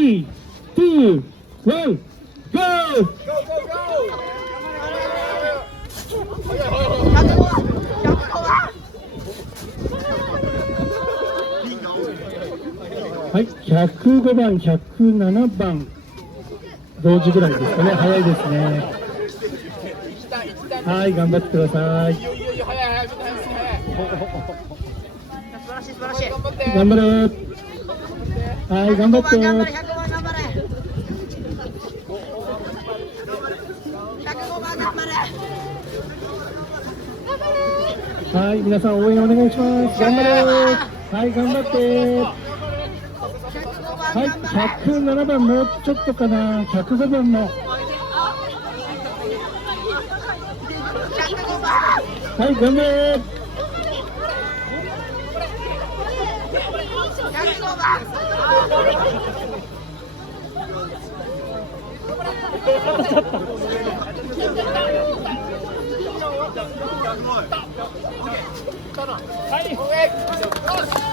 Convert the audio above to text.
3、2、1、ゴー。はい、105番、107番、同時ぐらいですかね、早いですね。はい、頑張ってください。頑張れ。はい、頑張って。はい、皆さん応援お願いします。頑張れ。はい、頑張って。はい、107番もうちょっとかな、105番も。はい、頑張れ。はい。